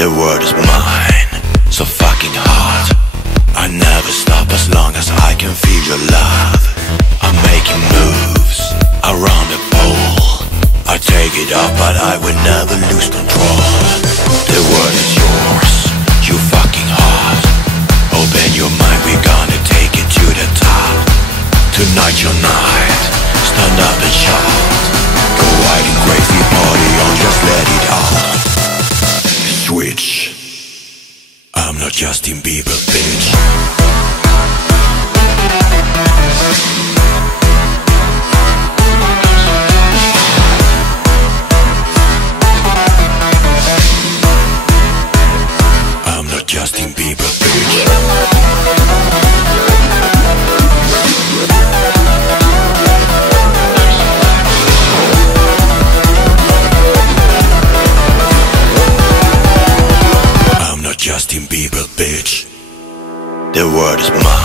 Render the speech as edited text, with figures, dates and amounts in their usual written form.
The world is mine, so fucking hot. I never stop as long as I can feel your love. I'm making moves around the pole. I take it up, but I will never lose control. The world is yours, you fucking hot. Open your mind, we're gonna take it to the top. Tonight your night, stand up and shout. Go wild and crazy, party on, just let it out. Switch, I'm not Justin Bieber, bitch. I'm not Justin Bieber, bitch. Justin Bieber, bitch. The world is mine.